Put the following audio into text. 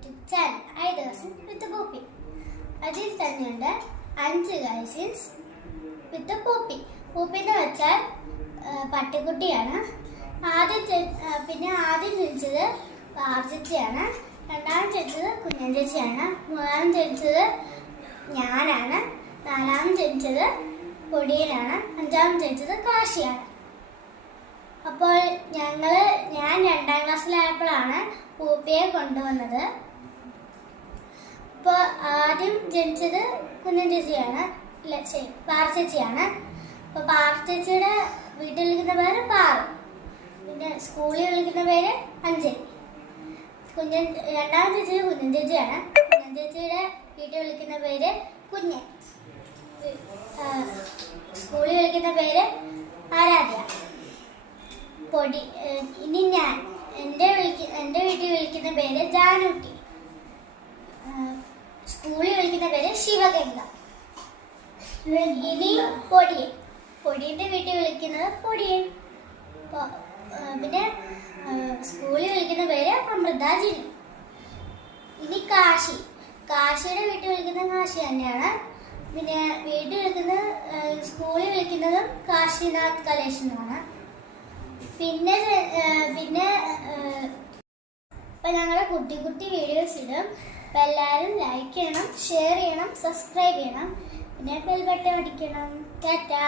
YouTube channel ideas വിത്ത് poppy. അതിൽ തന്നെയുണ്ട് 5 cousins വിത്ത് poppy. Poppy എന്ന് വെച്ചാൽ പട്ടിക്കുട്ടിയാണ്. ആദ്യം ജനിച്ചത് പാർച്ചേച്ചിയാണ്, രണ്ടാമത് ജനിച്ചത് കുഞ്ഞൻ ചേച്ചിയാണ്, മൂന്നാമത് ജനിച്ചത് ഞാനാണ്, നാലാമത് ജനിച്ചത് പൊടിയനാണ്, അഞ്ചാമത് ജനിച്ചത് കാശിയാണ്. അപ്പോൾ ഞാൻ 2ാം ക്ലാസ്സിലായപ്പോഴാണ് പൂപ്പിയെ കൊണ്ടുവന്നത്. അപ്പോൾ ആദ്യം ജനിച്ചത് കുഞ്ഞൻ ചേച്ചിയാണ്, പാർച്ചേച്ചിയാണ്. അപ്പോൾ പാർച്ചേച്ചിയുടെ വീട്ടിൽ വിളിക്കുന്ന പേര് പാറു, പിന്നെ സ്കൂളിൽ വിളിക്കുന്ന പേര് അഞ്ജലി. രണ്ടാമത് ജനിച്ചത് കുഞ്ഞൻ ചേച്ചിയാണ്. കുഞ്ഞൻ ചേച്ചിയുടെ വീട്ടിൽ വിളിക്കുന്ന പേര് കുഞ്ഞൻ, സ്കൂളിൽ വിളിക്കുന്ന പേര് ആരാധ്യ. ഇനി ഞാൻ എൻ്റെ വീട്ടിൽ വിളിക്കുന്ന പേര് ജാനൂട്ടി, സ്കൂളിൽ വിളിക്കുന്ന പേര് ശിവഗംഗ. ഇനി പൊടിയൻ്റെ വീട്ടിൽ വിളിക്കുന്നത് പൊടിയൻ, പിന്നെ സ്കൂളിൽ വിളിക്കുന്ന പേര് അമൃത ജിനി. ഇനി കാശിയുടെ വീട്ടിൽ വിളിക്കുന്നത് കാശി തന്നെയാണ്. പിന്നെ സ്കൂളിൽ വിളിക്കുന്നതും കാശിനാഥ് കലേഷ് എന്നാണ്. പിന്നെ ഇപ്പം ഞങ്ങളുടെ കുട്ടി വീഡിയോസ് ഇടും. അപ്പം എല്ലാവരും ലൈക്ക് ചെയ്യണം, ഷെയർ ചെയ്യണം, സബ്സ്ക്രൈബ് ചെയ്യണം, പിന്നെ ബെൽ ബട്ടൺ അടിക്കണം. ടാറ്റാ.